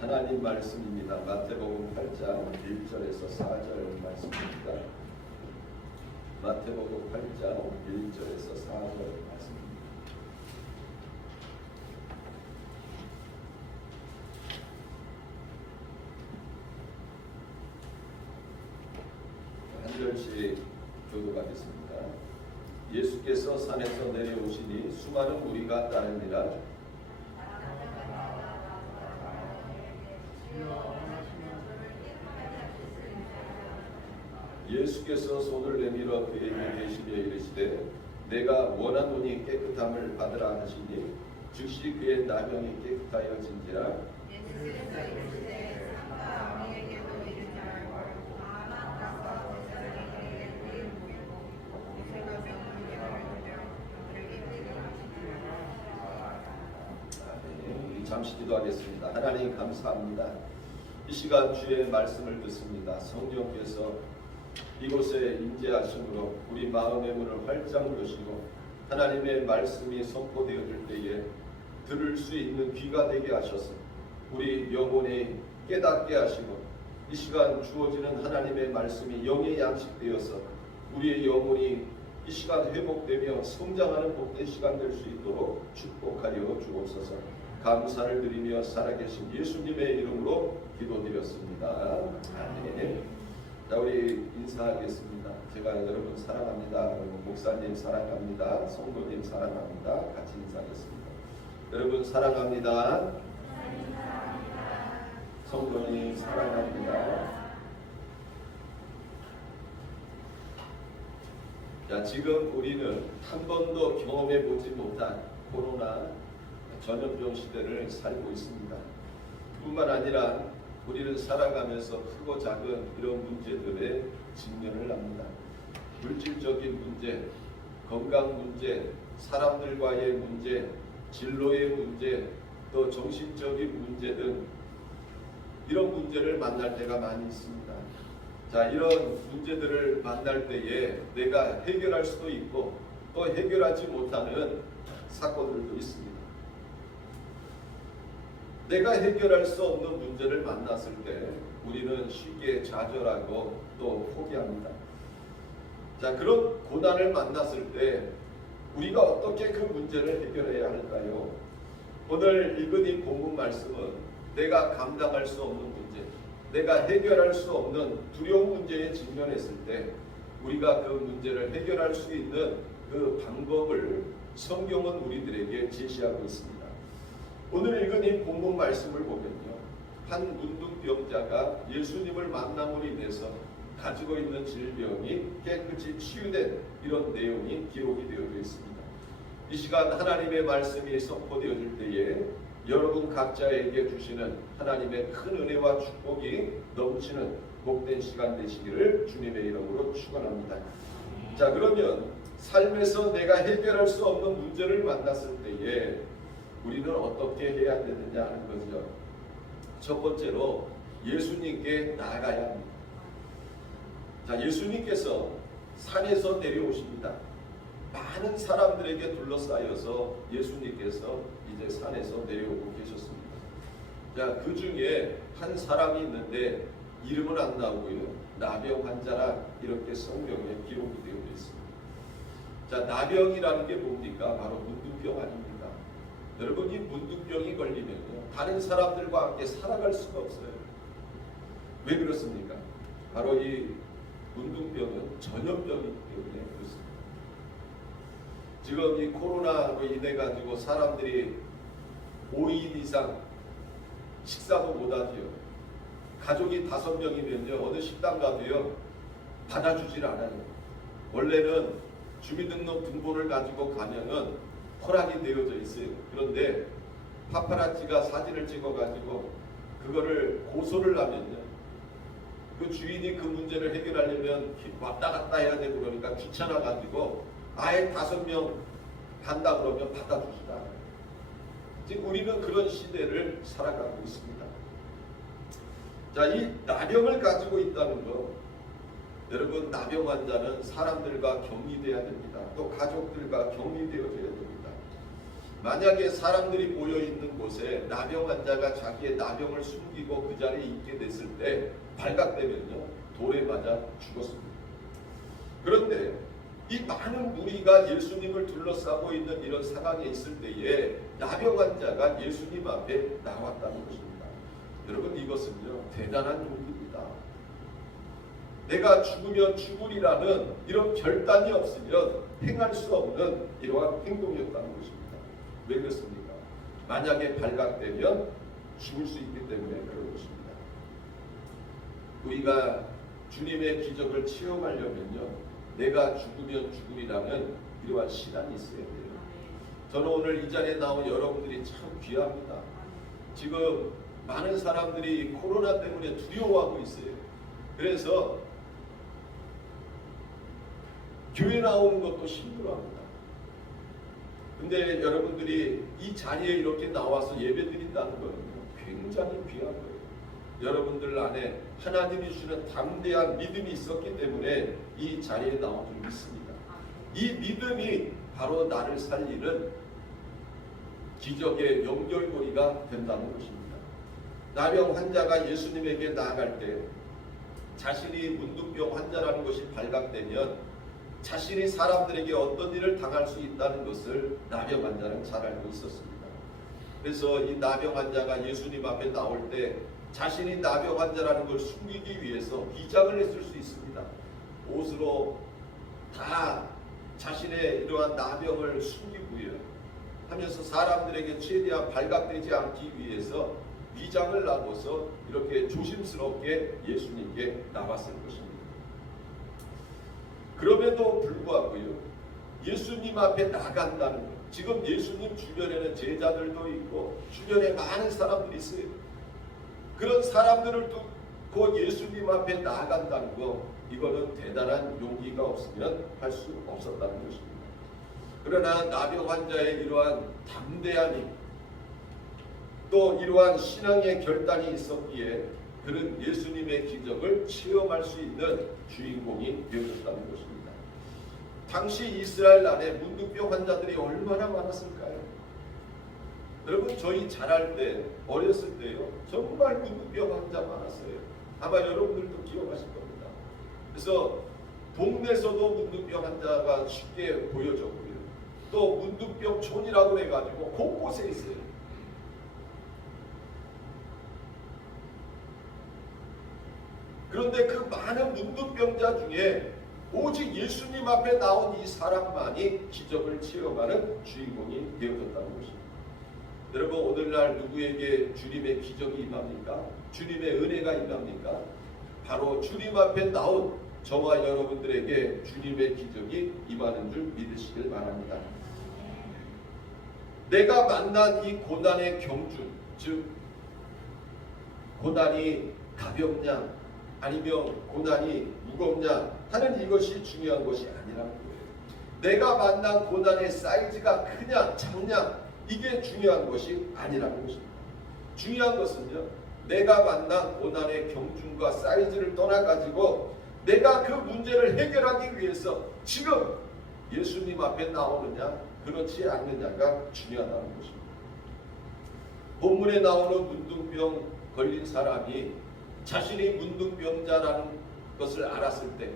하나님 말씀입니다. 마태복음 8장 1절에서 4절 말씀입니다. 마태복음 8장 1절에서 4절 말씀입니다. 한 절씩 교독하겠습니다. 예수께서 산에서 내려오시니 수많은 무리가 따르니라. 예수께서 손을 내밀어 그에게 계시며 이르시되 내가 원하노니 깨끗함을 받으라 하시니 즉시 그의 나병이 깨끗하여진지라. 잠시 기도하겠습니다. 하나님 감사합니다. 이 시간 주의 말씀을 듣습니다. 성령께서 이곳에 임재하심으로 우리 마음의 문을 활짝 여시고 하나님의 말씀이 선포되어질 때에 들을 수 있는 귀가 되게 하셔서 우리 영혼이 깨닫게 하시고 이 시간 주어지는 하나님의 말씀이 영의 양식되어서 우리의 영혼이 이 시간 회복되며 성장하는 복된 시간 될 수 있도록 축복하여 주옵소서. 감사를 드리며 살아계신 예수님의 이름으로 기도드렸습니다. 아멘. 자, 우리 인사하겠습니다. 제가 여러분 사랑합니다. 목사님 사랑합니다. 성도님 사랑합니다. 같이 인사하겠습니다. 여러분 사랑합니다. 성도님 사랑합니다. 자, 지금 우리는 한 번도 경험해 보지 못한 코로나 전염병 시대를 살고 있습니다. 뿐만 아니라 우리는 살아가면서 크고 작은 이런 문제들에 직면을 합니다. 물질적인 문제, 건강 문제, 사람들과의 문제, 진로의 문제, 또 정신적인 문제 등 이런 문제를 만날 때가 많이 있습니다. 자, 이런 문제들을 만날 때에 내가 해결할 수도 있고 또 해결하지 못하는 사건들도 있습니다. 내가 해결할 수 없는 문제를 만났을 때 우리는 쉽게 좌절하고 또 포기합니다. 자, 그런 고난을 만났을 때 우리가 어떻게 그 문제를 해결해야 할까요? 오늘 읽은 이 본문 말씀은 내가 감당할 수 없는 문제, 내가 해결할 수 없는 두려운 문제에 직면했을 때 우리가 그 문제를 해결할 수 있는 그 방법을 성경은 우리들에게 제시하고 있습니다. 오늘 읽은 이 본문 말씀을 보면요, 한 문둥병자가 예수님을 만남으로 인해서 가지고 있는 질병이 깨끗이 치유된 이런 내용이 기록이 되어져 있습니다. 이 시간 하나님의 말씀이 선포되어질 때에 여러분 각자에게 주시는 하나님의 큰 은혜와 축복이 넘치는 복된 시간 되시기를 주님의 이름으로 축원합니다. 자, 그러면 삶에서 내가 해결할 수 없는 문제를 만났을 때에 우리는 어떻게 해야 되느냐 하는 거죠. 첫 번째로 예수님께 나아가야 합니다. 자, 예수님께서 산에서 내려오십니다. 많은 사람들에게 둘러싸여서 예수님께서 이제 산에서 내려오고 계셨습니다. 자, 그 중에 한 사람이 있는데 이름은 안 나오고요, 나병 환자라 이렇게 성경에 기록이 되어 있습니다. 자, 나병이라는 게 뭡니까? 바로 문둥병 아닙니까? 여러분, 이 문둥병이 걸리면요, 다른 사람들과 함께 살아갈 수가 없어요. 왜 그렇습니까? 바로 이 문둥병은 전염병이기 때문에 그렇습니다. 지금 이 코로나로 인해 가지고 사람들이 5인 이상 식사도 못하지요. 가족이 5명이면요, 어느 식당 가도요 받아주질 않아요. 원래는 주민등록 등본을 가지고 가면은 허락이 되어져 있어요. 그런데 파파라치가 사진을 찍어가지고 그거를 고소를 하면요, 그 주인이 그 문제를 해결하려면 왔다 갔다 해야 되고 그러니까 귀찮아가지고 아예 5명 간다 그러면 받아주지도 않아요. 지금 우리는 그런 시대를 살아가고 있습니다. 자, 이 나병을 가지고 있다는 거, 여러분, 나병 환자는 사람들과 격리돼야 됩니다. 또 가족들과 격리되어져야 됩니다. 만약에 사람들이 모여 있는 곳에 나병 환자가 자기의 나병을 숨기고 그 자리에 있게 됐을 때 발각되면요, 돌에 맞아 죽었습니다. 그런데 이 많은 무리가 예수님을 둘러싸고 있는 이런 상황에 있을 때에 나병 환자가 예수님 앞에 나왔다는 것입니다. 여러분, 이것은요, 대단한 용기입니다. 내가 죽으면 죽으리라는 이런 결단이 없으면 행할 수 없는 이러한 행동이었다는 것입니다. 왜 그렇습니까? 만약에 발각되면 죽을 수 있기 때문에 그런 것입니다. 우리가 주님의 기적을 체험하려면요, 내가 죽으면 죽으리라는 이러한 신앙이 있어야 돼요. 저는 오늘 이 자리에 나온 여러분들이 참 귀합니다. 지금 많은 사람들이 코로나 때문에 두려워하고 있어요. 그래서 교회 나오는 것도 힘들어합니다. 근데 여러분들이 이 자리에 이렇게 나와서 예배드린다는 것은 굉장히 귀한 거예요. 여러분들 안에 하나님이 주시는 담대한 믿음이 있었기 때문에 이 자리에 나온 줄 믿습니다. 이 믿음이 바로 나를 살리는 기적의 연결고리가 된다는 것입니다. 나병 환자가 예수님에게 나아갈 때 자신이 문둥병 환자라는 것이 발각되면 자신이 사람들에게 어떤 일을 당할 수 있다는 것을 나병 환자는 잘 알고 있었습니다. 그래서 이 나병 환자가 예수님 앞에 나올 때 자신이 나병 환자라는 걸 숨기기 위해서 위장을 했을 수 있습니다. 옷으로 다 자신의 이러한 나병을 숨기고요 하면서 사람들에게 최대한 발각되지 않기 위해서 위장을 하고서 이렇게 조심스럽게 예수님께 나왔을 것입니다. 그럼에도 불구하고요, 예수님 앞에 나간다는 것, 지금 예수님 주변에는 제자들도 있고 주변에 많은 사람들이 있어요. 그런 사람들을 두고 예수님 앞에 나간다는 것, 이거는 대단한 용기가 없으면 할 수 없었다는 것입니다. 그러나 나병 환자의 이러한 담대한 힘, 또 이러한 신앙의 결단이 있었기에 그는 예수님의 기적을 체험할 수 있는 주인공이 되어졌다는 것입니다. 당시 이스라엘 안에 문둥병 환자들이 얼마나 많았을까요? 여러분, 저희 자랄 때, 어렸을 때요, 정말 문둥병 환자 많았어요. 아마 여러분들도 기억하실 겁니다. 그래서 동네에서도 문둥병 환자가 쉽게 보여졌고요. 또 문둥병촌이라고 해가지고 곳곳에 있어요. 그런데 그 많은 문둥병자 중에 오직 예수님 앞에 나온 이 사람만이 기적을 체험하는 주인공이 되어졌다는 것입니다. 여러분, 오늘날 누구에게 주님의 기적이 임합니까? 주님의 은혜가 임합니까? 바로 주님 앞에 나온 저와 여러분들에게 주님의 기적이 임하는 줄 믿으시길 바랍니다. 내가 만난 이 고난의 경중, 즉 고난이 가볍냐 아니면 고난이 무겁냐 하는 이것이 중요한 것이 아니라는 거예요. 내가 만난 고난의 사이즈가 크냐 작냐 이게 중요한 것이 아니라는 것입니다. 중요한 것은요, 내가 만난 고난의 경중과 사이즈를 떠나가지고 내가 그 문제를 해결하기 위해서 지금 예수님 앞에 나오느냐 그렇지 않느냐가 중요하다는 것입니다. 본문에 나오는 문둥병 걸린 사람이 자신이 문둥병자라는 것을 알았을 때,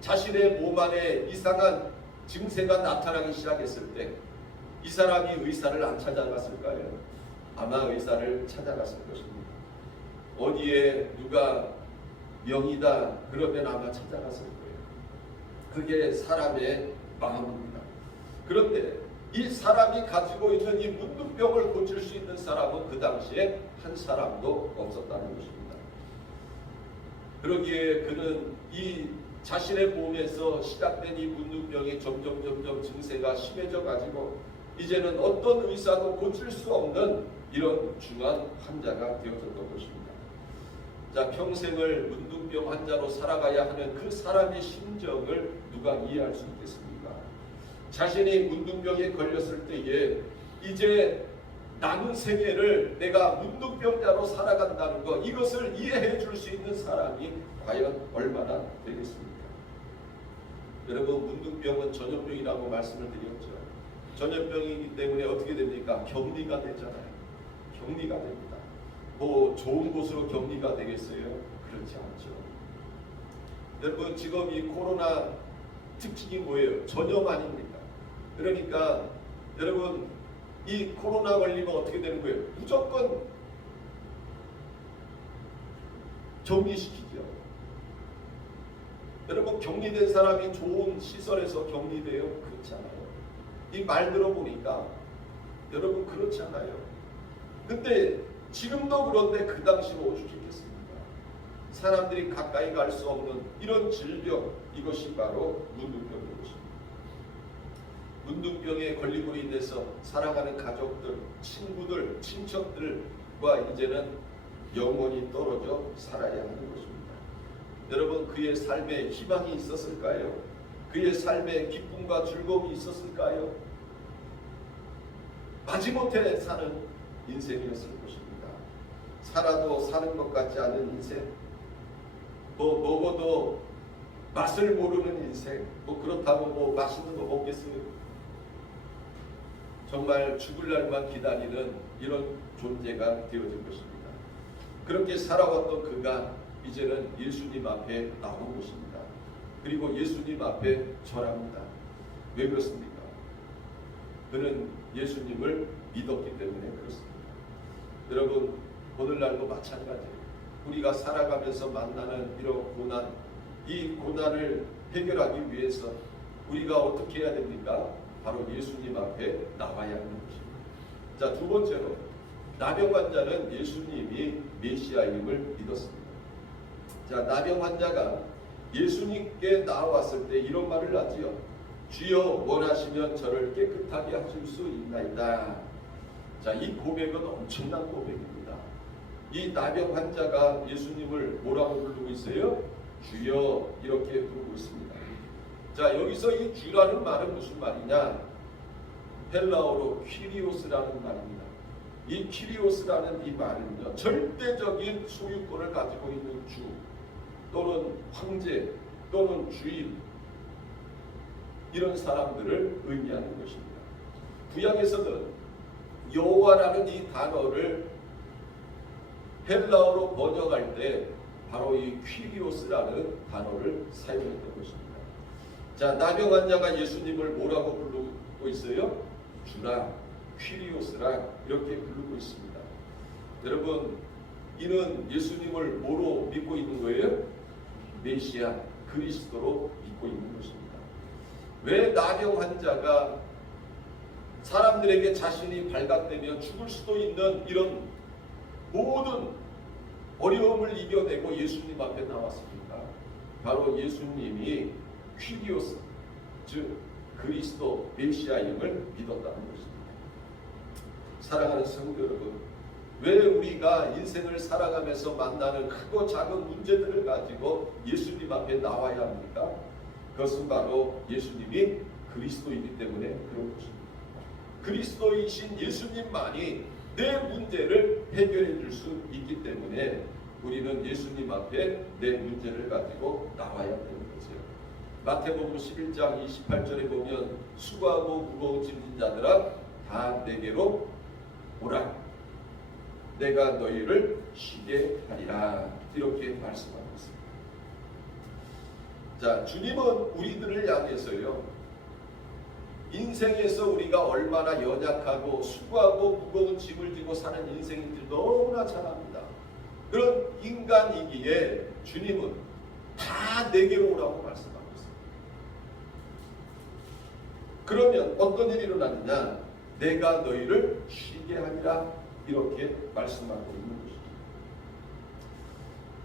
자신의 몸 안에 이상한 증세가 나타나기 시작했을 때 이 사람이 의사를 안 찾아갔을까요? 아마 의사를 찾아갔을 것입니다. 어디에 누가 명이다 그러면 아마 찾아갔을 거예요. 그게 사람의 마음입니다. 그런데 이 사람이 가지고 있는 이 문둥병을 고칠 수 있는 사람은 그 당시에 한 사람도 없었다는 것입니다. 그러기에 그는 이 자신의 몸에서 시작된 이 문둥병이 점점 증세가 심해져 가지고 이제는 어떤 의사도 고칠 수 없는 이런 중한 환자가 되어졌던 것입니다. 자, 평생을 문둥병 환자로 살아가야 하는 그 사람의 심정을 누가 이해할 수 있겠습니까? 자신이 문둥병에 걸렸을 때에 이제 남은 생애를 내가 문둥병자로 살아간다는 것, 이것을 이해해 줄 수 있는 사람이 과연 얼마나 되겠습니까? 여러분, 문둥병은 전염병이라고 말씀을 드렸죠. 전염병이기 때문에 어떻게 됩니까? 격리가 되잖아요. 격리가 됩니다. 뭐 좋은 곳으로 격리가 되겠어요? 그렇지 않죠. 여러분 지금 이 코로나 특징이 뭐예요? 전염 아닙니까? 그러니까 여러분 이 코로나 걸리면 어떻게 되는 거예요? 무조건 격리시키죠. 여러분 격리된 사람이 좋은 시설에서 격리돼요? 그렇지 않아요. 이 말 들어보니까 여러분 그렇지 않아요. 근데 지금도 그런데 그 당시로 오죽했겠습니까? 사람들이 가까이 갈 수 없는 이런 질병, 이것이 바로 문둥병인 것입니다. 문둥병에 걸림으로 인해서 사랑하는 가족들, 친구들, 친척들과 이제는 영원히 떨어져 살아야 하는 것입니다. 여러분 그의 삶에 희망이 있었을까요? 그의 삶에 기쁨과 즐거움이 있었을까요? 마지못해 사는 인생이었을 것입니다. 살아도 사는 것 같지 않은 인생, 뭐 먹어도 맛을 모르는 인생, 뭐 그렇다고 뭐 맛있는 거 먹겠어요? 정말 죽을 날만 기다리는 이런 존재가 되어진 것입니다. 그렇게 살아왔던 그가 이제는 예수님 앞에 나온 것입니다. 그리고 예수님 앞에 절합니다. 왜 그렇습니까? 그는 예수님을 믿었기 때문에 그렇습니다. 여러분 오늘날도 마찬가지예요. 우리가 살아가면서 만나는 이런 고난, 이 고난을 해결하기 위해서 우리가 어떻게 해야 됩니까? 바로 예수님 앞에 나와야 하는 것입니다. 자, 두 번째로 나병 환자는 예수님이 메시아임을 믿었습니다. 자, 나병 환자가 예수님께 나왔을 때 이런 말을 하지요. 주여 원하시면 저를 깨끗하게 하실 수 있나이다. 자, 이 고백은 엄청난 고백입니다. 이 나병 환자가 예수님을 뭐라고 부르고 있어요? 주여 이렇게 부르고 있습니다. 자, 여기서 이 주라는 말은 무슨 말이냐? 헬라어로 퀴리오스라는 말입니다. 이 퀴리오스라는 이 말은요, 절대적인 소유권을 가지고 있는 주 또는 황제 또는 주인, 이런 사람들을 의미하는 것입니다. 구약에서는 여호와라는 이 단어를 헬라어로 번역할 때 바로 이 퀴리오스라는 단어를 사용했던 것입니다. 자, 나병 환자가 예수님을 뭐라고 부르고 있어요? 주라, 퀴리오스라 이렇게 부르고 있습니다. 여러분, 이는 예수님을 뭐로 믿고 있는 거예요? 메시아, 그리스도로 믿고 있는 것입니다. 왜 나병 환자가 사람들에게 자신이 발각되면 죽을 수도 있는 이런 모든 어려움을 이겨내고 예수님 앞에 나왔습니까? 바로 예수님이 퀴리오스, 즉 그리스도 메시아임을 믿었다는 것입니다. 사랑하는 성도 여러분, 왜 우리가 인생을 살아가면서 만나는 크고 작은 문제들을 가지고 예수님 앞에 나와야 합니까? 그것은 바로 예수님이 그리스도이기 때문에 그런 것입니다. 그리스도이신 예수님만이 내 문제를 해결해 줄 수 있기 때문에 우리는 예수님 앞에 내 문제를 가지고 나와야 되는 거죠. 마태복음 11장 28절에 보면 수고하고 무거운 짐진 자들아 다 내게로 오라, 내가 너희를 쉬게 하리라, 이렇게 말씀하고 있습니다. 자, 주님은 우리들을 향해서요, 인생에서 우리가 얼마나 연약하고 수고하고 무거운 짐을 지고 사는 인생인지 너무나 잘 압니다. 그런 인간이기에 주님은 다 내게로 오라고 말씀하고 있습니다. 그러면 어떤 일이 일어나느냐? 내가 너희를 쉬게 하리라, 이렇게 말씀하고 있는 것입니다.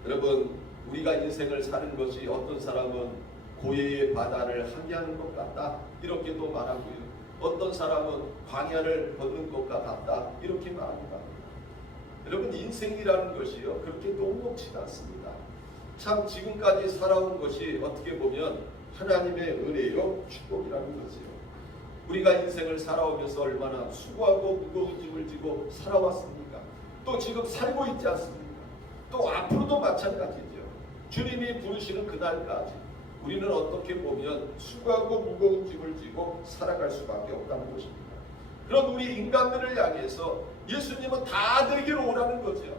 여러분, 우리가 인생을 사는 것이 어떤 사람은 고해의 바다를 항해하는 것 같다, 이렇게도 말하고요. 어떤 사람은 광야를 걷는 것 같다, 이렇게 말합니다. 여러분, 인생이라는 것이요, 그렇게 녹록지 않습니다. 참 지금까지 살아온 것이 어떻게 보면 하나님의 은혜요, 축복이라는 것이요. 우리가 인생을 살아오면서 얼마나 수고하고 무거운 짐을 지고 살아왔습니까? 또 지금 살고 있지 않습니까? 또 앞으로도 마찬가지죠. 주님이 부르시는 그날까지 우리는 어떻게 보면 수고하고 무거운 짐을 지고 살아갈 수밖에 없다는 것입니다. 그런 우리 인간들을 향해서 예수님은 다 내게로 오라는 거죠.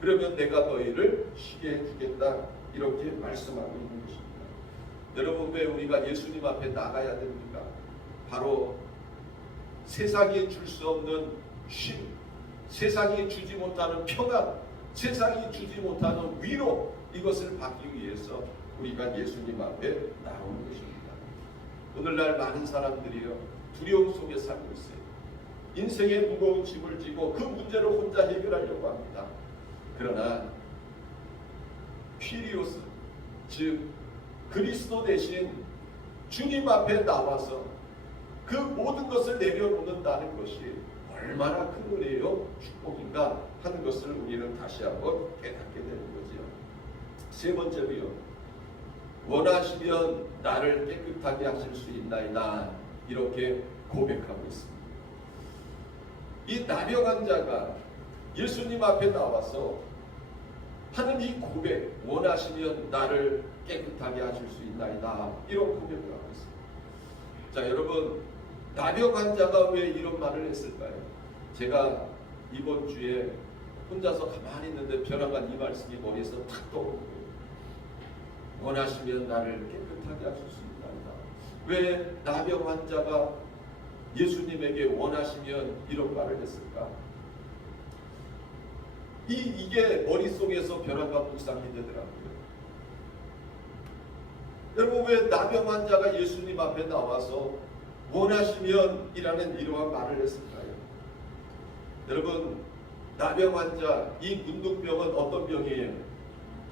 그러면 내가 너희를 쉬게 해주겠다, 이렇게 말씀하고 있는 것입니다. 여러분, 왜 우리가 예수님 앞에 나가야 됩니까? 바로 세상이 줄 수 없는 쉼, 세상이 주지 못하는 평안, 세상이 주지 못하는 위로, 이것을 받기 위해서 우리가 예수님 앞에 나오는 것입니다. 오늘날 많은 사람들이요, 두려움 속에 살고 있어요. 인생의 무거운 짐을 지고 그 문제를 혼자 해결하려고 합니다. 그러나 퀴리오스, 즉 그리스도 대신 주님 앞에 나와서 그 모든 것을 내려놓는다는 것이 얼마나 큰 은혜요, 축복인가 하는 것을 우리는 다시 한번 깨닫게 되는 거죠. 세 번째로요, 원하시면 나를 깨끗하게 하실 수 있나이다, 이렇게 고백하고 있습니다. 이 나병 자가 예수님 앞에 나와서 하는 이 고백, 원하시면 나를 깨끗하게 하실 수 있나이다, 이런 고백을 하고 있습니다. 자, 여러분, 나병 자가 왜 이런 말을 했을까요? 제가 이번 주에 혼자서 가만히 있는데 벼랑간 이 말씀이 머리에서 탁 떠오르고, 원하시면 나를 깨끗하게 하실 수 있나이다. 왜 나병 환자가 예수님에게 원하시면 이런 말을 했을까? 이게 머릿속에서 벼랑간 묵상이 되더라고요. 여러분, 왜 나병 환자가 예수님 앞에 나와서 원하시면 이라는 이러한 말을 했을까요? 여러분, 나병 환자, 이 문둥병은 어떤 병이에요?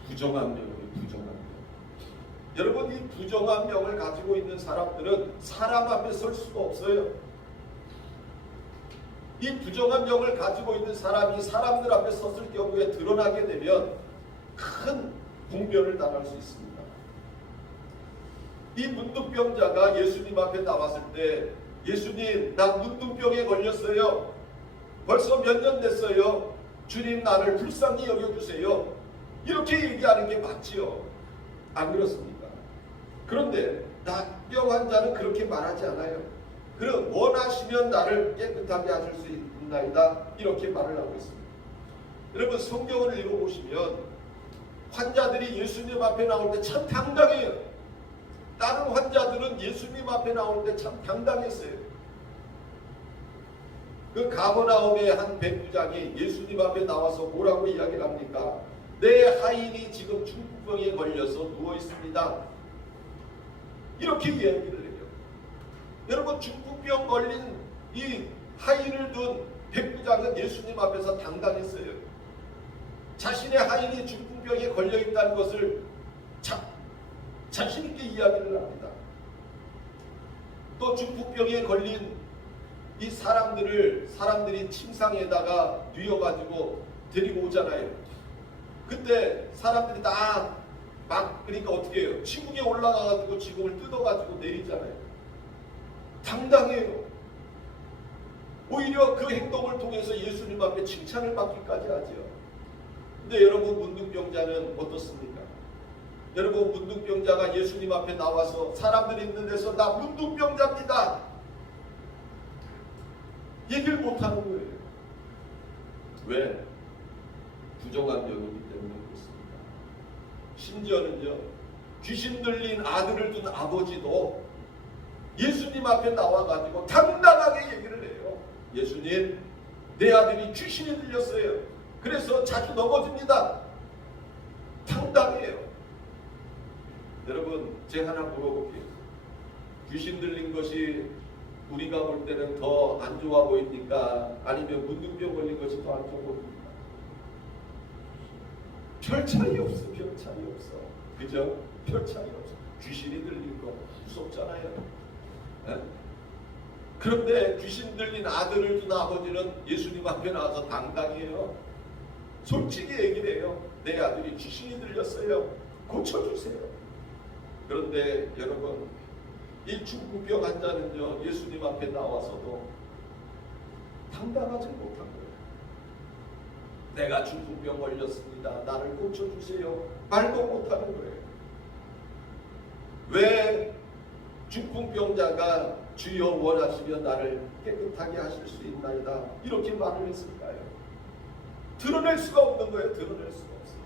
부정한 병이에요. 부정한 병. 여러분, 이 부정한 병을 가지고 있는 사람들은 사람 앞에 설 수가 없어요. 이 부정한 병을 가지고 있는 사람이 사람들 앞에 섰을 경우에 드러나게 되면 큰 분별을 당할 수 있습니다. 이 문둥병자가 예수님 앞에 나왔을 때, 예수님, 나 문둥병에 걸렸어요. 벌써 몇 년 됐어요. 주님, 나를 불쌍히 여겨주세요. 이렇게 얘기하는 게 맞지요? 안 그렇습니까? 그런데 나병 환자는 그렇게 말하지 않아요. 그럼 원하시면 나를 깨끗하게 하실 수 있나이다, 이렇게 말을 하고 있습니다. 여러분, 성경을 읽어보시면 환자들이 예수님 앞에 나올 때 참 당당해요. 다른 환자들은 예수님 앞에 나올 때 참 당당했어요. 그 가버나움의 한 백부장이 예수님 앞에 나와서 뭐라고 이야기를 합니까? 내 하인이 지금 중풍병에 걸려서 누워 있습니다, 이렇게 이야기를 해요. 여러분, 중풍병 걸린 이 하인을 둔 백부장은 예수님 앞에서 당당했어요. 자신의 하인이 중풍병에 걸려 있다는 것을 자신 있게 이야기를 합니다. 또 중풍병에 걸린 이 사람들이 침상에다가 뉘어가지고 데리고 오잖아요. 그때 사람들이 다 그러니까 어떻게 해요? 지붕에 올라가가지고 지붕을 뜯어가지고 내리잖아요. 당당해요. 오히려 그 행동을 통해서 예수님 앞에 칭찬을 받기까지 하죠. 근데 여러분, 문둥병자는 어떻습니까? 여러분, 문둥병자가 예수님 앞에 나와서 사람들이 있는 데서 나 문둥병자입니다, 얘기를 못하는 거예요. 왜? 부정한 병이기 때문에 그렇습니다. 심지어는요, 귀신 들린 아들을 둔 아버지도 예수님 앞에 나와가지고 당당하게 얘기를 해요. 예수님, 내 아들이 귀신이 들렸어요. 그래서 자주 넘어집니다. 당당해요. 여러분, 제가 하나 물어볼게요. 귀신 들린 것이 우리가 볼 때는 더 안 좋아 보입니까? 아니면 문둥병 걸린 것이 더 안 좋아 보입니까? 별 차이 없어. 별 차이 없어. 그죠? 별 차이 없어. 귀신이 들린 거 무섭잖아요. 네? 그런데 귀신 들린 아들을 둔 아버지는 예수님 앞에 나와서 당당해요. 솔직히 얘기를 해요. 내 아들이 귀신이 들렸어요. 고쳐주세요. 그런데 여러분, 이 중풍병 환자는요, 예수님 앞에 나와서도 당당하지 못한 거예요. 내가 중풍병 걸렸습니다, 나를 고쳐주세요, 말도 못하는 거예요. 왜 중풍병자가 주여 원하시면 나를 깨끗하게 하실 수 있나이다 이렇게 말을 했을까요? 드러낼 수가 없는 거예요. 드러낼 수가 없어요.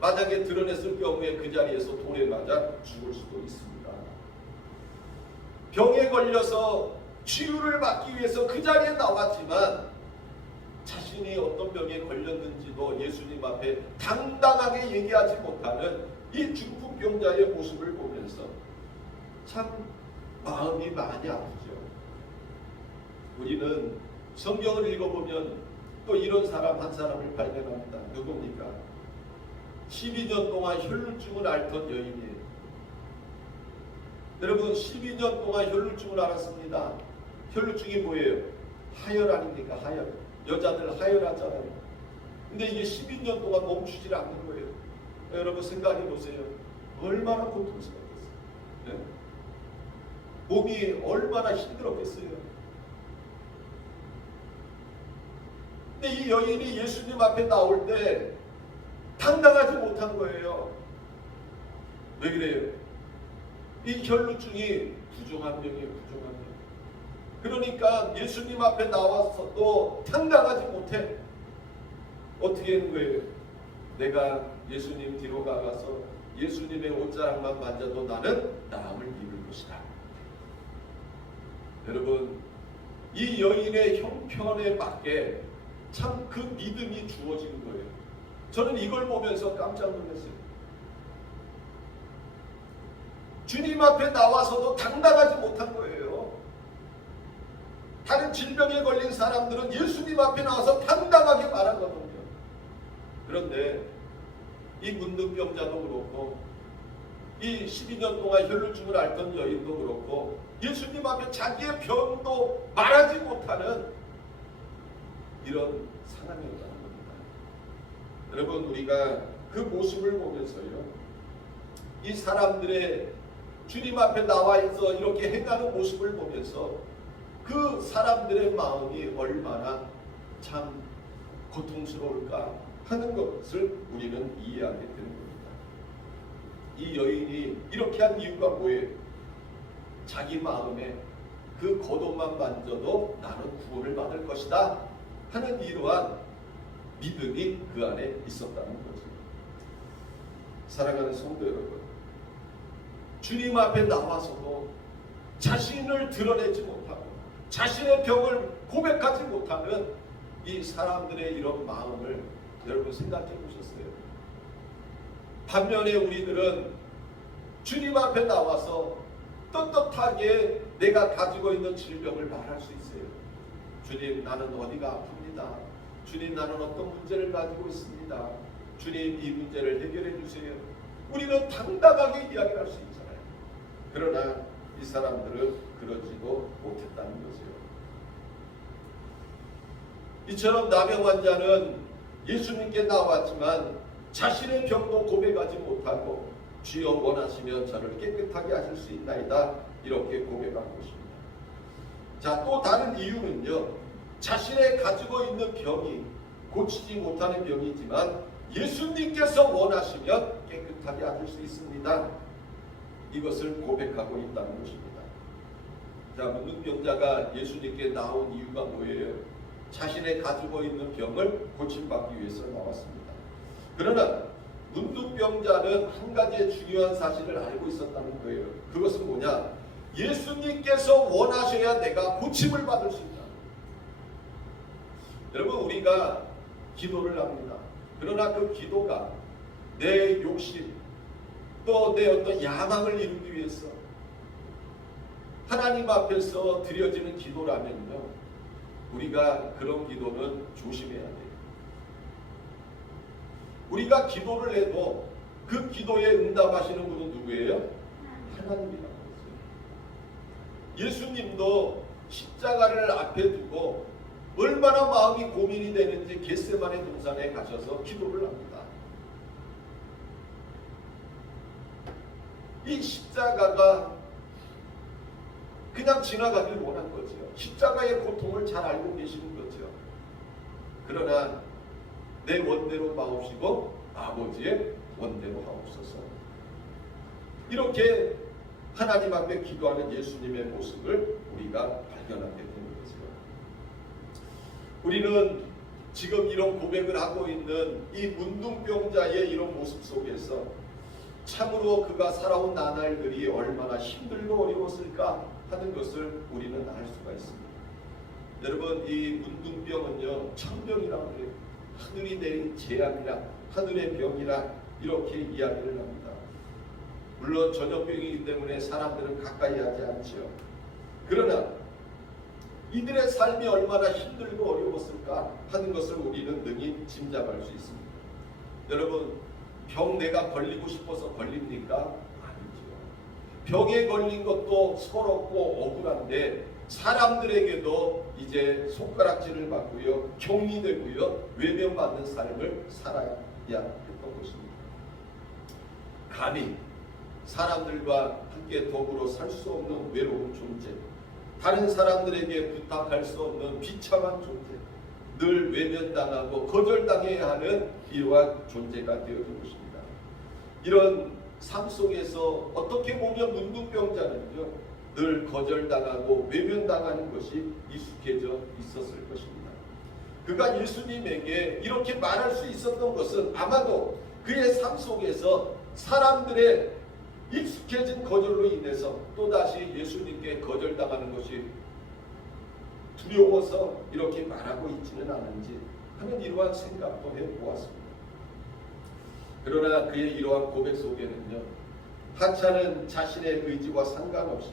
만약에 드러냈을 경우에 그 자리에서 돌에 맞아 죽을 수도 있습니다. 병에 걸려서 치유를 받기 위해서 그 자리에 나왔지만 자신이 어떤 병에 걸렸는지도 예수님 앞에 당당하게 얘기하지 못하는 이 중풍병자의 모습을 보면서 참 마음이 많이 아프죠. 우리는 성경을 읽어보면 또 이런 사람 한 사람을 발견합니다. 누굽니까? 12년 동안 혈루증을 앓던 여인이에요. 여러분 12년 동안 혈루증을 앓았습니다. 혈루증이 뭐예요? 하열 아닙니까? 하열. 여자들 하열하잖아요. 근데 이게 12년 동안 멈추질 않는 거예요. 여러분 생각해 보세요. 얼마나 고통스럽겠어요. 네? 몸이 얼마나 힘들었겠어요. 근데 이 여인이 예수님 앞에 나올 때 당당하지 못한 거예요. 왜 그래요? 이 혈루증이 부정한 병이에요. 부정한 병. 그러니까 예수님 앞에 나와서도 당당하지 못해. 어떻게 하는 거예요? 내가 예수님 뒤로 가서 예수님의 옷자락만 만져도 나는 나음을 입을 것이다. 여러분 이 여인의 형편에 맞게 참 그 믿음이 주어진 거예요. 저는 이걸 보면서 깜짝 놀랐어요. 주님 앞에 나와서도 당당하지 못한 거예요. 다른 질병에 걸린 사람들은 예수님 앞에 나와서 당당하게 말하거든요. 그런데 이 문둥병자도 그렇고 이 12년 동안 혈루증을 앓던 여인도 그렇고 예수님 앞에 자기의 병도 말하지 못하는 이런 상황이었다는 겁니다. 여러분 우리가 그 모습을 보면서요. 이 사람들의 주님 앞에 나와서 이렇게 행하는 모습을 보면서 그 사람들의 마음이 얼마나 참 고통스러울까 하는 것을 우리는 이해하게 되는 겁니다. 이 여인이 이렇게 한 이유가 뭐예요? 자기 마음에 그 겉옷만 만져도 나는 구원을 받을 것이다 하는 이러한 믿음이 그 안에 있었다는 거죠. 사랑하는 성도 여러분, 주님 앞에 나와서도 자신을 드러내지 못하고 자신의 병을 고백하지 못하는 이 사람들의 이런 마음을 여러분 생각해 보셨어요? 반면에 우리들은 주님 앞에 나와서 떳떳하게 내가 가지고 있는 질병을 말할 수 있어요. 주님 나는 어디가 아픕니다. 주님 나는 어떤 문제를 가지고 있습니다. 주님 이 문제를 해결해 주세요. 우리는 당당하게 이야기할 수 있잖아요. 그러나 이 사람들은 그러지도 못했다는 거죠. 이처럼 남의 환자는 예수님께 나왔지만 자신의 병도 고백하지 못하고 주여 원하시면 저를 깨끗하게 하실 수 있나이다 이렇게 고백한 것입니다. 자, 또 다른 이유는요. 자신의 가지고 있는 병이 고치지 못하는 병이지만 예수님께서 원하시면 깨끗하게 하실 수 있습니다. 이것을 고백하고 있다는 것입니다. 자, 문둥병자가 예수님께 나온 이유가 뭐예요? 자신의 가지고 있는 병을 고침받기 위해서 나왔습니다. 그러나 문둥병자는 한 가지의 중요한 사실을 알고 있었다는 거예요. 그것은 뭐냐? 예수님께서 원하셔야 내가 고침을 받을 수 있다. 여러분 우리가 기도를 합니다. 그러나 그 기도가 내 욕심 또 내 어떤 야망을 이루기 위해서 하나님 앞에서 드려지는 기도라면요. 우리가 그런 기도는 조심해야 돼요. 우리가 기도를 해도 그 기도에 응답하시는 분은 누구예요? 하나님이라고 했어요. 예수님도 십자가를 앞에 두고 얼마나 마음이 고민이 되는지 겟세마네 동산에 가셔서 기도를 합니다. 이 십자가가 그냥 지나가길 원한 거죠. 십자가의 고통을 잘 알고 계시는 거죠. 그러나 내 원대로 마옵시고 아버지의 원대로 하옵소서. 이렇게 하나님 앞에 기도하는 예수님의 모습을 우리가 발견하게 되는 거죠. 우리는 지금 이런 고백을 하고 있는 이 문둥병자의 이런 모습 속에서 참으로 그가 살아온 나날들이 얼마나 힘들고 어려웠을까 하는 것을 우리는 알 수가 있습니다. 여러분, 이 문둥병은요, 천병이라고 해요. 하늘이 내린 재앙이라, 하늘의 병이라 이렇게 이야기를 합니다. 물론 전염병이기 때문에 사람들은 가까이 하지 않죠. 그러나 이들의 삶이 얼마나 힘들고 어려웠을까 하는 것을 우리는 능히 짐작할 수 있습니다. 여러분, 병 내가 걸리고 싶어서 걸립니까? 아니죠. 병에 걸린 것도 서럽고 억울한데 사람들에게도 이제 손가락질을 받고요, 격리되고요, 외면받는 삶을 살아야 했던 것입니다. 감히 사람들과 함께 더불어 살 수 없는 외로운 존재, 다른 사람들에게 부탁할 수 없는 비참한 존재, 늘 외면당하고 거절당해야 하는 이러한 존재가 되어진 것입니다. 이런 삶 속에서 어떻게 보면 문둥병자는요, 늘 거절당하고 외면당하는 것이 익숙해져 있었을 것입니다. 그가 예수님에게 이렇게 말할 수 있었던 것은 아마도 그의 삶 속에서 사람들의 익숙해진 거절로 인해서 또다시 예수님께 거절당하는 것이 두려워서 이렇게 말하고 있지는 않은지 하는 이러한 생각도 해보았습니다. 그러나 그의 이러한 고백 속에는요, 하찮은 자신의 의지와 상관없이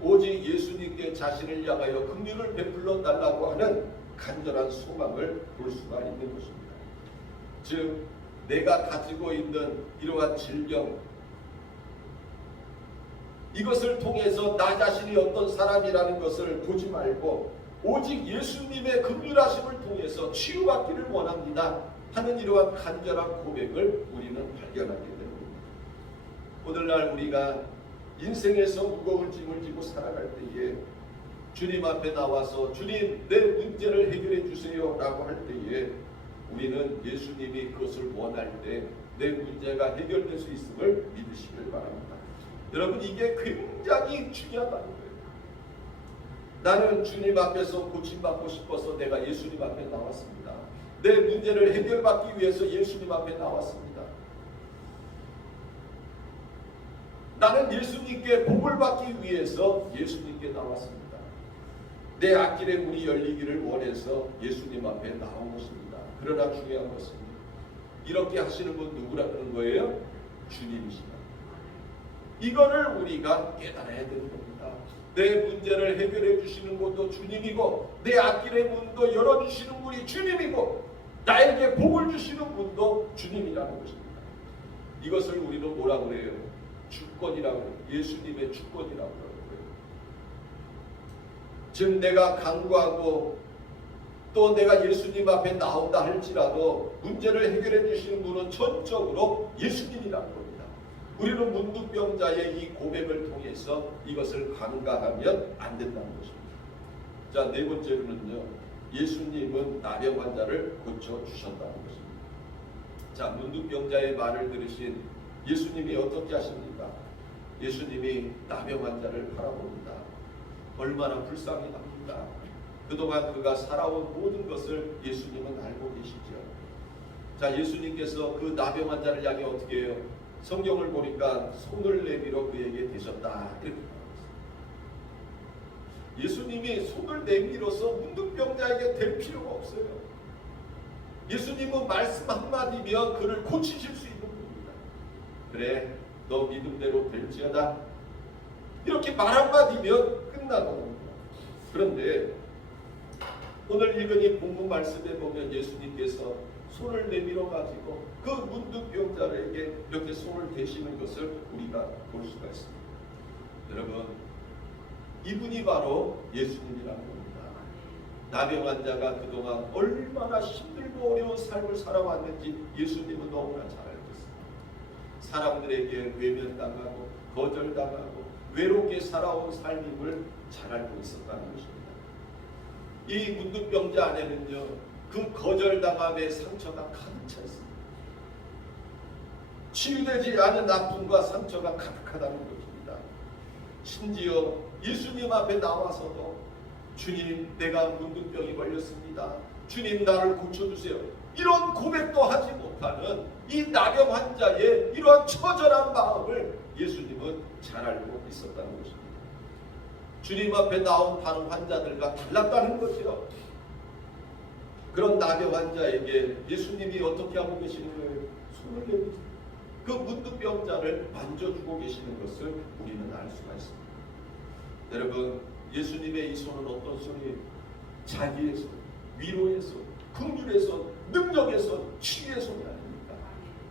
오직 예수님께 자신을 향하여 긍휼을 베풀어 달라고 하는 간절한 소망을 볼 수가 있는 것입니다. 즉, 내가 가지고 있는 이러한 질병, 이것을 통해서 나 자신이 어떤 사람이라는 것을 보지 말고 오직 예수님의 긍휼하심을 통해서 치유받기를 원합니다 하는 이러한 간절한 고백을 우리는 발견하게 됩니다. 오늘날 우리가 인생에서 무거운 짐을 지고 살아갈 때에 주님 앞에 나와서 주님, 내 문제를 해결해 주세요 라고 할 때에 우리는 예수님이 그것을 원할 때 내 문제가 해결될 수 있음을 믿으시길 바랍니다. 여러분, 이게 굉장히 중요하다는 거예요. 나는 주님 앞에서 고침받고 싶어서 내가 예수님 앞에 나왔습니다. 내 문제를 해결받기 위해서 예수님 앞에 나왔습니다. 나는 예수님께 복을 받기 위해서 예수님께 나왔습니다. 내 앞길에 문이 열리기를 원해서 예수님 앞에 나온 것입니다. 그러나 중요한 것은 이렇게 하시는 분 누구라는 거예요? 주님이시다. 이거를 우리가 깨달아야 되는 겁니다. 내 문제를 해결해 주시는 분도 주님이고 내 앞길의 문도 열어주시는 분이 주님이고 나에게 복을 주시는 분도 주님이라는 것입니다. 이것을 우리는 뭐라고 그래요? 주권이라고 해요. 예수님의 주권이라고 해요. 즉, 내가 간구하고 또 내가 예수님 앞에 나온다 할지라도 문제를 해결해 주시는 분은 전적으로 예수님이라는 겁니다. 우리는 문둥병자의 이 고백을 통해서 이것을 간과하면 안 된다는 것입니다. 자, 네 번째로는요, 예수님은 나병 환자를 고쳐주셨다는 것입니다. 자, 문둥병자의 말을 들으신 예수님이 어떻게 하십니까? 예수님이 나병 환자를 바라봅니다. 얼마나 불쌍히 합니다. 그동안 그가 살아온 모든 것을 예수님은 알고 계시죠. 자, 예수님께서 그 나병 환자를 향해 어떻게 해요? 성경을 보니까 손을 내밀어 그에게 대셨다 이렇게 말합니다. 예수님이 손을 내밀어서 문둥병자에게 댈 필요가 없어요. 예수님은 말씀 한마디면 그를 고치실 수 있는 분입니다. 그래, 너 믿음대로 될지어다. 이렇게 말 한마디면 끝나거든요. 그런데 오늘 읽은 이 본문 말씀에 보면 예수님께서 손을 내밀어 가지고 그 문둥병자에게 이렇게 손을 대시는 것을 우리가 볼 수가 있습니다. 여러분, 이분이 바로 예수님이라는 겁니다. 나병 환자가 그동안 얼마나 힘들고 어려운 삶을 살아왔는지 예수님은 너무나 잘 알고 있습니다. 사람들에게 외면당하고 거절당하고 외롭게 살아온 삶임을 잘 알고 있었다는 것입니다. 이 문둥병자 안에는요, 그 거절당함의 상처가 가득 차 있습니다. 치유되지 않은 아픔과 상처가 가득하다는 것입니다. 심지어 예수님 앞에 나와서도 주님, 내가 문둥병이 걸렸습니다. 주님, 나를 고쳐주세요. 이런 고백도 하지 못하는 이 나병 환자의 이러한 처절한 마음을 예수님은 잘 알고 있었다는 것입니다. 주님 앞에 나온 다른 환자들과 달랐다는 거죠. 그런 나병 환자에게 예수님이 어떻게 하고 계시는 거예요? 손을 내밀고 그 문둥병자를 만져주고 계시는 것을 우리는 알 수가 있습니다. 여러분, 예수님의 이 손은 어떤 손이에요? 자비의 손, 위로의 손, 긍휼의 손, 능력의 손, 치유의 손이 아닙니까?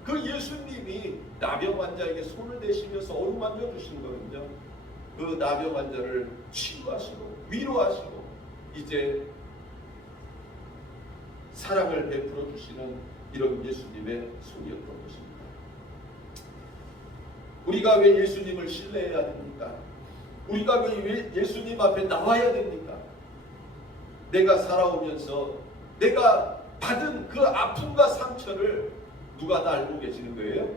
그 예수님이 나병 환자에게 손을 대시면서 어루만져 주신 거는요, 그 나병 환자를 치유하시고 위로하시고 이제 사랑을 베풀어 주시는 이런 예수님의 손이었던 것입니다. 우리가 왜 예수님을 신뢰해야 됩니까? 우리가 왜 예수님 앞에 나와야 됩니까? 내가 살아오면서 내가 받은 그 아픔과 상처를 누가 다 알고 계시는 거예요?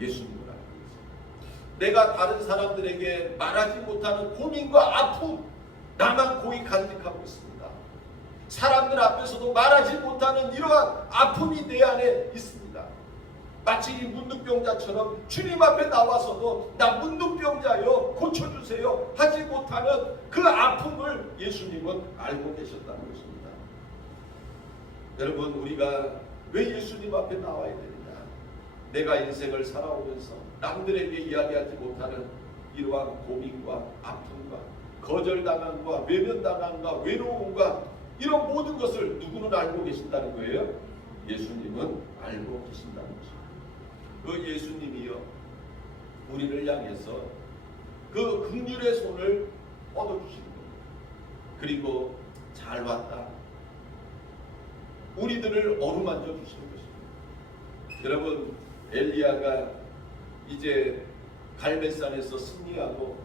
예수님을 알고 계세요. 내가 다른 사람들에게 말하지 못하는 고민과 아픔, 나만 고이 간직하고 있습니다. 사람들 앞에서도 말하지 못하는 이러한 아픔이 내 안에 있습니다. 마치 이 문둥병자처럼 주님 앞에 나와서도 나 문둥병자요 고쳐주세요 하지 못하는 그 아픔을 예수님은 알고 계셨다는 것입니다. 여러분, 우리가 왜 예수님 앞에 나와야 되느냐? 내가 인생을 살아오면서 남들에게 이야기하지 못하는 이러한 고민과 아픔과 거절당함과 외면당함과 외로움과 이런 모든 것을 누구는 알고 계신다는 거예요? 예수님은 알고 계신다는 것입니다. 그 예수님이요, 우리를 향해서 그 긍휼의 손을 뻗어주시는 겁니다. 그리고 잘 왔다, 우리들을 어루만져 주시는 것입니다. 여러분, 엘리야가 이제 갈멜산에서 승리하고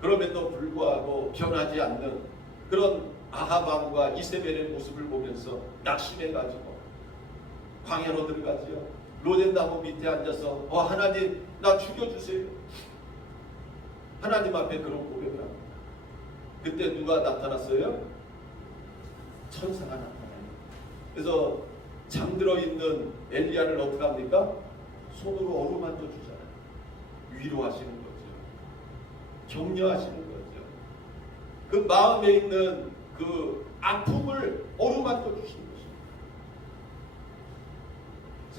그럼에도 불구하고 변하지 않는 그런 아합 왕과 이세벨의 모습을 보면서 낙심해가지고 광야로 들어가지요. 로덴나무 밑에 앉아서 하나님, 나 죽여주세요. 하나님 앞에 그런 고백을 합니다. 그때 누가 나타났어요? 천사가 나타나요. 그래서 잠들어 있는 엘리야를 어떻게 합니까? 손으로 어루만져 주잖아요. 위로하시는 거죠. 격려하시는 거죠. 그 마음에 있는 그 아픔을 어루만져 주시는 것입니다.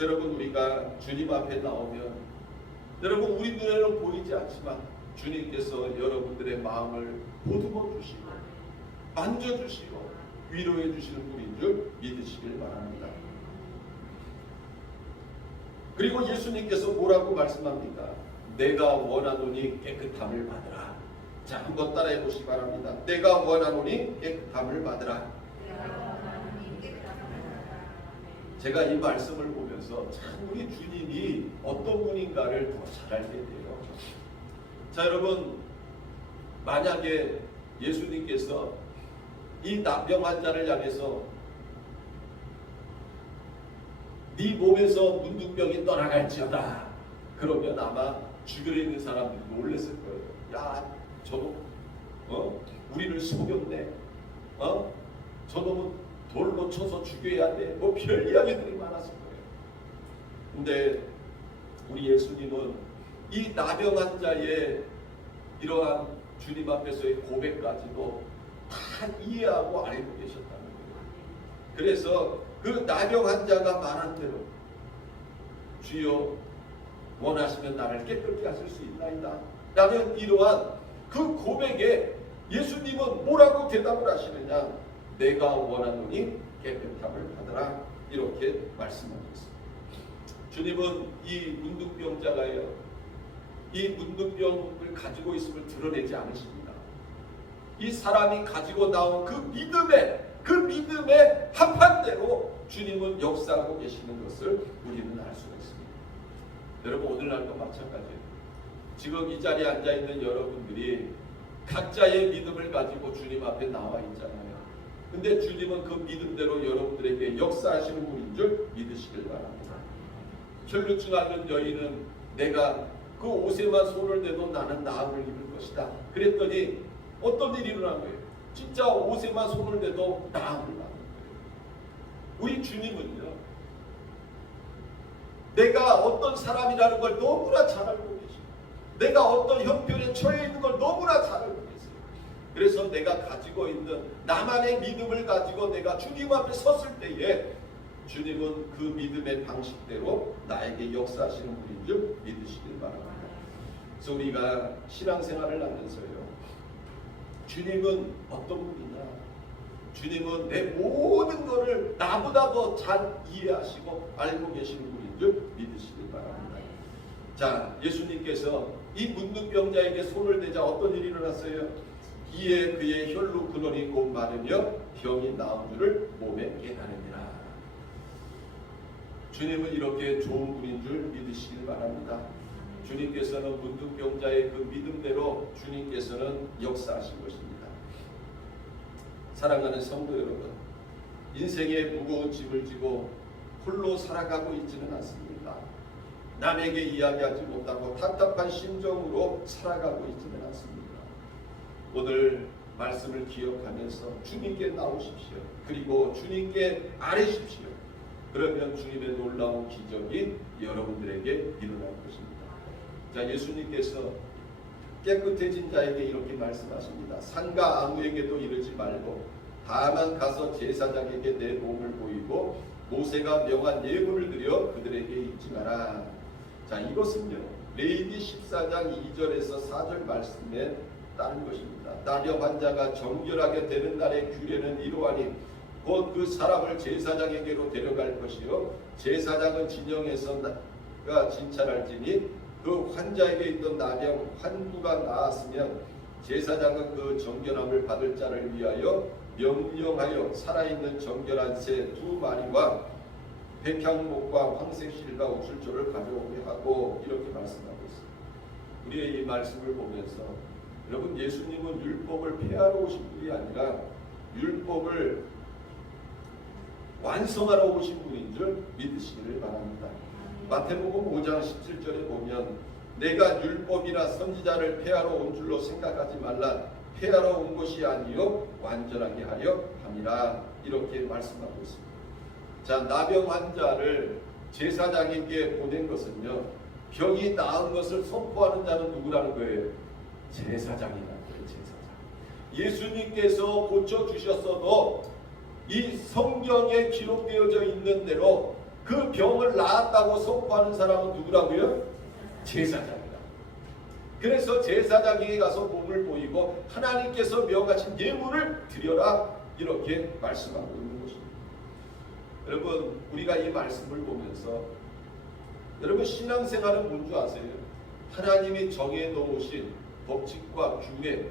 여러분, 우리가 주님 앞에 나오면 여러분, 우리 눈에는 보이지 않지만 주님께서 여러분들의 마음을 보듬어 주시고 만져주시고 위로해 주시는 분인 줄 믿으시길 바랍니다. 그리고 예수님께서 뭐라고 말씀합니까? 내가 원하노니 깨끗함을 받으라. 자, 한번 따라해 보시기 바랍니다. 내가 원하노니 깨끗함을 받으라. 제가 이 말씀을 보면서 참 우리 주님이 어떤 분인가를 더 잘 알게 돼요. 자, 여러분, 만약에 예수님께서 이 나병 환자를 향해서 네 몸에서 문둥병이 떠나갈지어다, 그러면 아마 주변에 있는 사람들이 놀랐을 거예요. 야, 저놈 우리를 속였네. 저놈은 돌로 쳐서 죽여야 돼. 뭐 별 이야기들이 많았을 거예요. 근데 우리 예수님은 이 나병 환자의 이러한 주님 앞에서의 고백까지도 다 이해하고 알고 계셨다는 거예요. 그래서 그 나병 환자가 말한 대로 주여, 원하시면 나를 깨끗게 하실 수 있나이다 라는 이러한 그 고백에 예수님은 뭐라고 대답을 하시느냐? 내가 원하노니 깨끗함을 받으라, 이렇게 말씀하고 있습니다. 주님은 이 문둥병자가요, 이 문둥병을 가지고 있음을 드러내지 않으십니다. 이 사람이 가지고 나온 그 믿음의 한판대로 주님은 역사하고 계시는 것을 우리는 알 수가 있습니다. 여러분, 오늘날도 마찬가지예요. 지금 이 자리에 앉아있는 여러분들이 각자의 믿음을 가지고 주님 앞에 나와 있잖아요. 근데 주님은 그 믿음대로 여러분들에게 역사하시는 분인 줄 믿으시길 바랍니다. 혈루증 앓는 여인은 내가 그 옷에만 손을 대도 나는 나음을 입을 것이다. 그랬더니 어떤 일이 일어난 거예요? 진짜 옷에만 손을 대도 나음을 받는 거예요. 우리 주님은요, 내가 어떤 사람이라는 걸 너무나 잘 알고 계시고, 내가 어떤 형편에 처해 있는 걸 너무나 잘 알고 계세요. 그래서 내가 가지고 있는 나만의 믿음을 가지고 내가 주님 앞에 섰을 때에 주님은 그 믿음의 방식대로 나에게 역사하시는 분인 줄 믿으시길 바랍니다. 그래서 우리가 신앙생활을 하면서요, 주님은 어떤 분이냐, 주님은 내 모든 것을 나보다 더 잘 이해하시고 알고 계시는 분인 줄 믿으시길 바랍니다. 자, 예수님께서 이 문둥병자에게 손을 대자 어떤 일이 일어났어요? 이에 그의 혈루 근원이 곧 마르며 병이 나은 줄을 몸에 깨달으니라. 주님은 이렇게 좋은 분인 줄 믿으시길 바랍니다. 주님께서는 문둥병자의 그 믿음대로 주님께서는 역사하신 것입니다. 사랑하는 성도 여러분, 인생의 무거운 짐을 지고 홀로 살아가고 있지는 않습니다. 남에게 이야기하지 못하고 답답한 심정으로 살아가고 있지는 않습니다. 오늘 말씀을 기억하면서 주님께 나오십시오. 그리고 주님께 아뢰십시오. 그러면 주님의 놀라운 기적이 여러분들에게 일어날 것입니다. 자, 예수님께서 깨끗해진 자에게 이렇게 말씀하십니다. 산과 아무에게도 이르지 말고 다만 가서 제사장에게 내 몸을 보이고 모세가 명한 예물을 드려 그들에게 입지 마라. 자, 이것은요, 레위기 14장 2절에서 4절 말씀에 따른 것입니다. 나병 환자가 정결하게 되는 날의 규례는 이러하니 곧 그 사람을 제사장에게로 데려갈 것이요 제사장은 진영에서 진찰할지니 그 환자에게 있던 나병 환부가 나았으면 제사장은 그 정결함을 받을 자를 위하여 명령하여 살아있는 정결한 새 2마리와 백향목과 황색실과 옥술초를 가져오게 하고 이렇게 말씀하고 있습니다. 우리의 이 말씀을 보면서 여러분, 예수님은 율법을 폐하러 오신 분이 아니라 율법을 완성하러 오신 분인 줄 믿으시기를 바랍니다. 마태복음 5장 17절에 보면 내가 율법이나 선지자를 폐하러 온 줄로 생각하지 말라. 폐하러 온 것이 아니요 완전하게 하려 함이라. 이렇게 말씀하고 있습니다. 자, 나병 환자를 제사장에게 보낸 것은요, 병이 나은 것을 선포하는 자는 누구라는 거예요? 제사장이라는 거예요. 제사장. 예수님께서 고쳐주셨어도 이 성경에 기록되어져 있는 대로 그 병을 나았다고 선포하는 사람은 누구라고요? 제사장이다. 그래서 제사장에게 가서 몸을 보이고 하나님께서 명하신 예물을 드려라, 이렇게 말씀하고 있는 것입니다. 여러분, 우리가 이 말씀을 보면서 여러분, 신앙생활은 뭔지 아세요? 하나님이 정해 놓으신 법칙과 규례,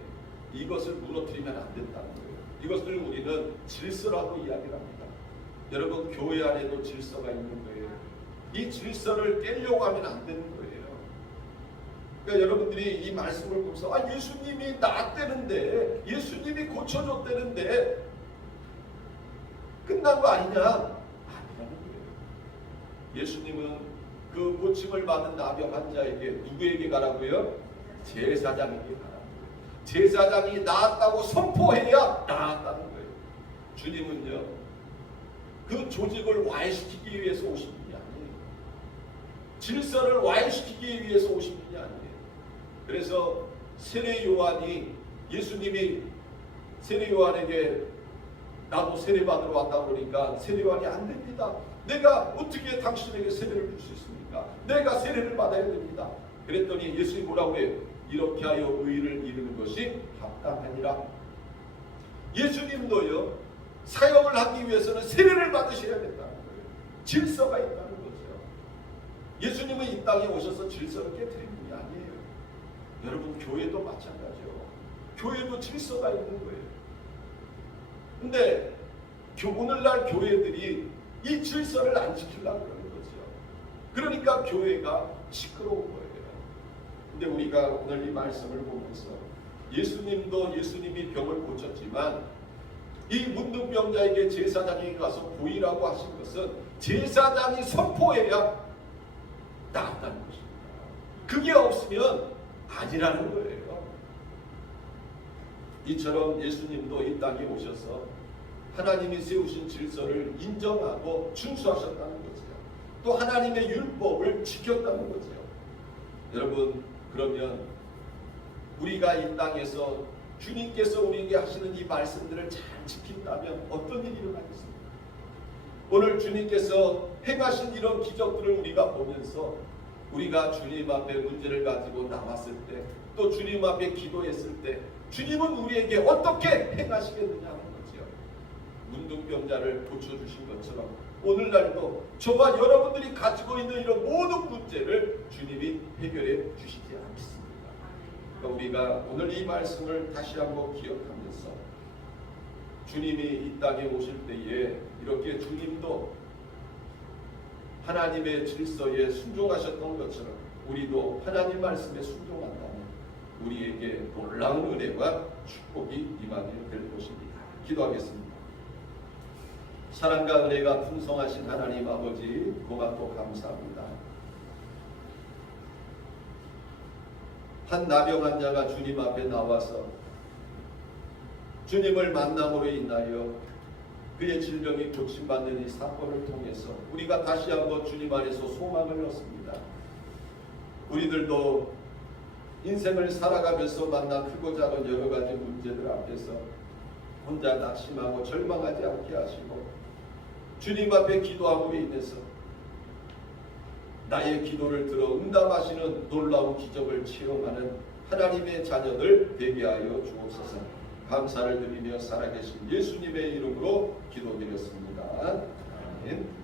이것을 무너뜨리면 안 된다는 거예요. 이것을 우리는 질서라고 이야기를 합니다. 여러분, 교회 안에도 질서가 있는 거예요. 이 질서를 깨려고 하면 안 되는 거예요. 그러니까 여러분들이 이 말씀을 보면서 예수님이 나았다는데, 예수님이 고쳐줬다는데 끝난 거 아니냐? 아니라는 거예요. 예수님은 그 고침을 받은 나병 환자에게 누구에게 가라고요? 제사장에게 가라고요. 제사장이 나았다고 선포해야 나았다는 거예요. 주님은요, 그 조직을 와해시키기 위해서 오신 분이 아니에요. 질서를 와해시키기 위해서 오신 분이 아니에요. 그래서 세례 요한이, 예수님이 세례 요한에게 나도 세례 받으러 왔다 그러니까 세례 요한이 안 됩니다. 내가 어떻게 당신에게 세례를 줄 수 있습니까? 내가 세례를 받아야 됩니다. 그랬더니 예수님이 뭐라고 해요? 이렇게 하여 의를 이루는 것이 합당하니라. 예수님도요, 사역을 하기 위해서는 세례를 받으셔야 된다는 거예요. 질서가 있다는 거죠. 예수님은 이 땅에 오셔서 질서를 깨뜨린 분이 아니에요. 여러분, 교회도 마찬가지요. 교회도 질서가 있는 거예요. 근데 오늘날 교회들이 이 질서를 안 지키려고 그러는 거죠. 그러니까 교회가 시끄러운 거예요. 근데 우리가 오늘 이 말씀을 보면서 예수님도 예수님이 병을 고쳤지만 이 문둥병자에게 제사장이 가서 보이라고 하신 것은 제사장이 선포해야 나았다는 것입니다. 그게 없으면 아니라는 거예요. 이처럼 예수님도 이 땅에 오셔서 하나님이 세우신 질서를 인정하고 준수하셨다는 거죠. 또 하나님의 율법을 지켰다는 거죠. 여러분, 그러면 우리가 이 땅에서 주님께서 우리에게 하시는 이 말씀들을 잘 지킨다면 어떤 일이 일어나겠습니까? 오늘 주님께서 행하신 이런 기적들을 우리가 보면서 우리가 주님 앞에 문제를 가지고 나왔을 때, 또 주님 앞에 기도했을 때 주님은 우리에게 어떻게 행하시겠느냐 하는 거죠. 문둥병자를 고쳐주신 것처럼 오늘날도 저와 여러분들이 가지고 있는 이런 모든 문제를 주님이 해결해 주시지 않겠습니까? 그러니까 우리가 오늘 이 말씀을 다시 한번 기억하면서 주님이 이 땅에 오실 때에 이렇게 주님도 하나님의 질서에 순종하셨던 것처럼 우리도 하나님 말씀에 순종한다면 우리에게 놀라운 은혜와 축복이 임하게 될 것입니다. 기도하겠습니다. 사랑과 은혜가 풍성하신 하나님 아버지, 고맙고 감사합니다. 한 나병 환자가 주님 앞에 나와서 주님을 만남으로 인하여 그의 질병이 고침받는 이 사건을 통해서 우리가 다시 한번 주님 안에서 소망을 얻습니다. 우리들도 인생을 살아가면서 만난 크고 작은 여러 가지 문제들 앞에서 혼자 낙심하고 절망하지 않게 하시고 주님 앞에 기도함으로 인해서 나의 기도를 들어 응답하시는 놀라운 기적을 체험하는 하나님의 자녀들 되게 하여 주옵소서. 감사를 드리며 살아계신 예수님의 이름으로 기도드렸습니다. 아멘.